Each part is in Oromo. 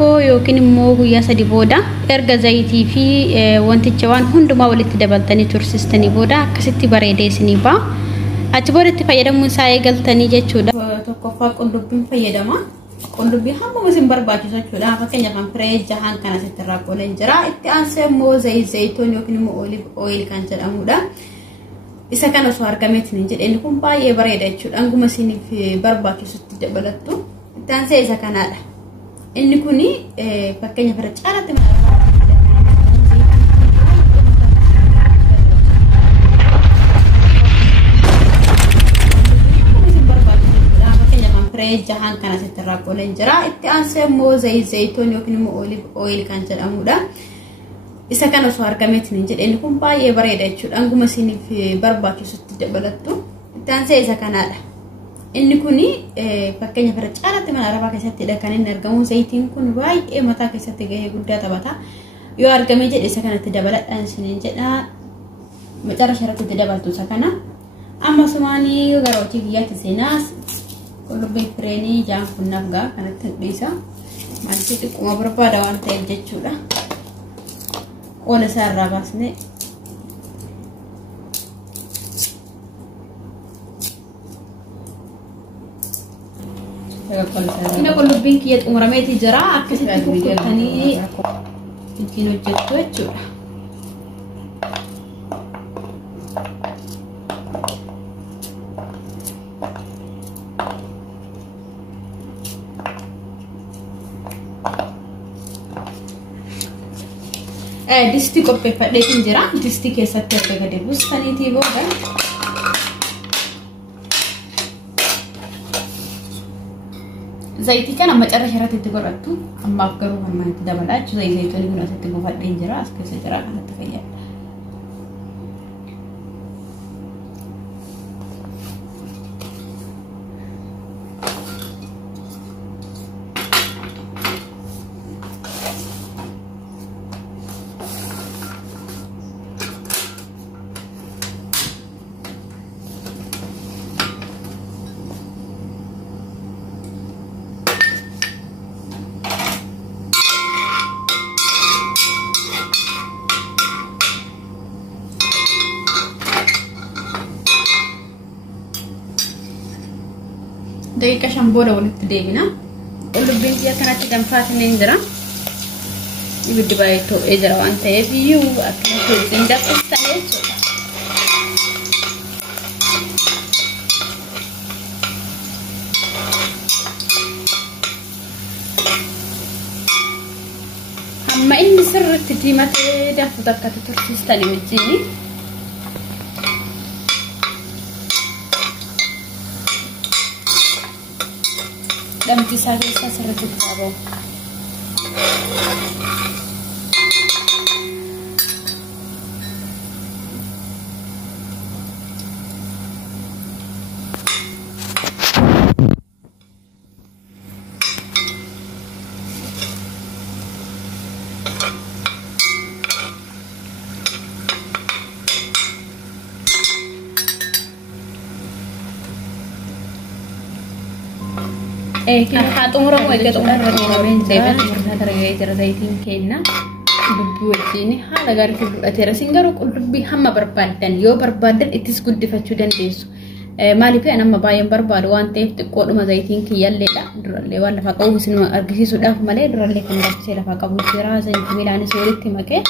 Ko yookiin immoo guyyaa sadii booda erga zayitii fi wanticha waan hundumaa walitti dabaltanii tursiistanii booda akkasitti bareedee isinii ba'a. Achi booda itti fayyadamuun isaa eegaltanii jechuudha. Tokkoffaa qullubbiin fayyadama. Qullubbii hamma isin barbaachisu jechuudha. Fakkeenyaaf kan firee jahaan kan asitti irraa qoleen jira. Itti aansee immoo zayitoon yookiin immoo oil kan jedhamudha. Isa kana osoo argameetiin hin jedheen kun baay'ee bareeda jechuudha. Anguma isiniif barbaachisutti dabalattu. Itti aansee isa kanaadha. Inni kuni fakkeenya fira caalatti jahaan kan asitti irraa qoleen jira. Itti aansee immoo zayitoon yookiin immoo oil kan jedhamudha. Isa kana osoo argameetiin hin jedheen kun baay'ee bareeda jechuudha. Anguma isiniif barbaachisutti dabalattu. Itti aansee isa kanaadha. Inni kuni fakkeenya fira caalatti mana arabaa keessatti kan inni argamu. Zayitiin kun baay'ee mataa keessatti gahee guddaa taphata. Yoo argamee jedhe isa kanatti dabaladhaan isiniin jedha. Macarrashaa irratti dabaltu isa kana. Amma sumaanii gara hojii kiyyaatti seenaas qullubbii fireenii jaan kun nafgaa kanatti dhiisa. Maalti xiqquma barbaada waan ta'eef jechuudha. Qola isaa irraa baasnee Ina qullubbiin kiyya xumurameeti jira. Akkasitti kukkutanii ittiin hojjettu jechuudha. Disti qopheeffadheetiin jira. Disti keessatti akka gadi buustaniitii booda zayitii kana macarrashaa irratti itti godhattu. Ammaaf garuu hamma itti dabalaa jechuudha. Zayitoonni kun asitti buufadheen jira. As keessa jira kanatti fayyada. Daqiiqa 5 booda walitti deebina. Qullubbiin kiyya kanatti danfaatinee jira. Ibiddi baay'ee to'ee jira waan ta'eef iyyuu akkamitti isin daffistan jechuudha. Hamma inni sirriitti diimatee danfu akka tursiistanii wajjin damti isaa keessa sirriitti qabu. Kina xumuramu egaa xumurameen jira. Xumurtaa targee jira zayitiin kenna. Qullubbii wajjin haala gaariitiin fudhateera. Isin garuu qullubbii hamma barbaadan yoo barbaadan ittis guddifachuu dandeessu. Maaliif amma baay'een barbaadu waan ta'eef xiqqoodhuma zayitiin kiyyalleedha. Durallee waan lafa qabu isin argisiisuudhaaf malee durallee kan dabarsee lafa qabu jira. Zayitii milaanis walitti makee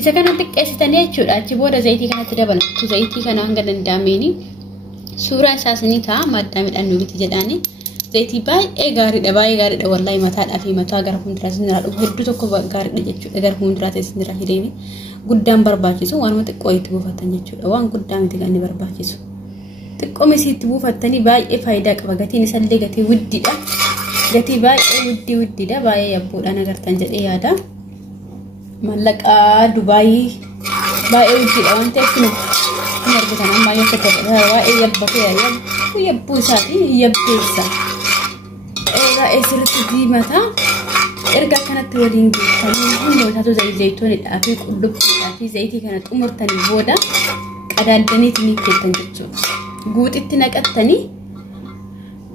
isa kana xiqqeessitanii jechuudha. Achi booda zayitii kanatti dabalatu. Zayitii kana hanga danda'ameeni suuraan isaas ni ta'a. Madda midhaan biti jedhaani. Zayitii baay'ee gaariidha wallahi mataadhaa fi mataa gara fuulduraatti isin raadhu hedduu tokko gaariidha jechuudha. Gara fuulduraatti isin irraa hidheeni guddaan barbaachisu waanuma xiqqoo itti buufatan jechuudha. Waan guddaa miti kan inni barbaachisu. Xiqqoo misiitti buufattanii baay'ee faayidaa qaba. Gatiin isallee gatii guddiidha. Gatii baay'ee guddiidha. Baay'ee yabbuudhaan agartan jedhee yaada. Mallaqaa Dubaayii baay'ee guddiidha waan ta'eef kun argitan amma yoo tokko baay'ee yabbatee yabbuu isaatii yabbeessa. Esirratti diimata erga kanatti waliin geessanii hundootatu zayitoonidhaa fi qullubbiidhaa fi zayitii kana xumurtanii booda qadaadaniitiin keettan jechuudha. Guuxitti naqattanii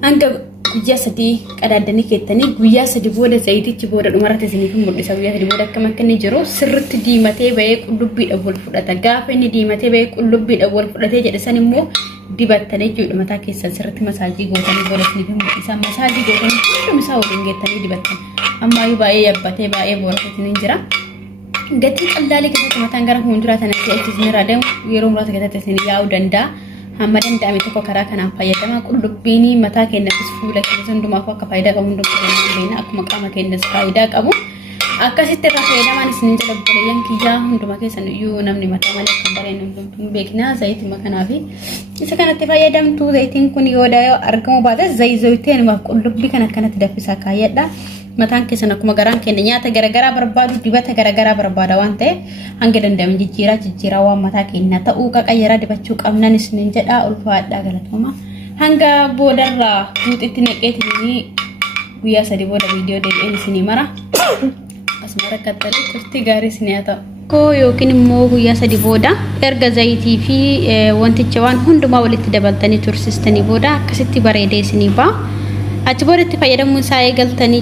hanga guyyaa sadii qadaadanii keettanii guyyaa sadii booda zayitichi booda dhumarratti isiniif mul'isa guyyaa sadii booda akkam akka inni jiru sirritti diimatee bahee qullubbiidhaan wal fudhata gaafa inni diimatee bahee qullubbiidhaan wal fudhatee jedhe san immoo dibattanii jechuudha mataa keessan sirritti masaajii gootanii booda isiniif mul'isa masaajii gootanii hundum isaa waliin geettanii dibattan ammayyuu baay'ee yabbatee baay'ee boorfatanii jira gatii qallaalii keessatti mataan gara fuulduraa tanatti achi isin raadamu yeroo muraasa keessatti isin yaa'uu danda'a hamma danda'ame tokko karaa kanaan fayyadama qullubbiin mataa keenyattis fuula keessa hundumaaf akka faayidaa qabu hundumaa akkuma qaama keenyas faayidaa qabu akkasitti irraa fayyadaman isin jala buleeyyan kiyyaa hunduma keessan iyyuu namni mataa malee kan bareenu hundumtuu beekna zayitima kanaafi isa kanatti fayyadamtu zayitiin kun yoo argamu baate zayitiin maaf qullubbii kan akkanatti daffisaa kaayyadha mataan keessan akkuma garaan keenya nyaata garagaraa barbaadu dibata garagaraa barbaada waan ta'e hanga danda'ame jijjiiraa waan mataa keenya ta'uu qaqayyaraa dibachuu qabnan isin jedha ulfaadhaa galatuma hanga boodarraa buuxitti naqeetii guyyaa sadii booda viidiyoo deebi'een isinii mara asmara kattalee turtii gaarii isin haa ta'u koo yookiin immoo guyyaa sadii booda erga zayitii fi wanticha waan hundumaa walitti dabaltanii tursistanii booda akkasitti bareedee isinii ba'a achi booda itti fayyadamuun isaa eegaltanii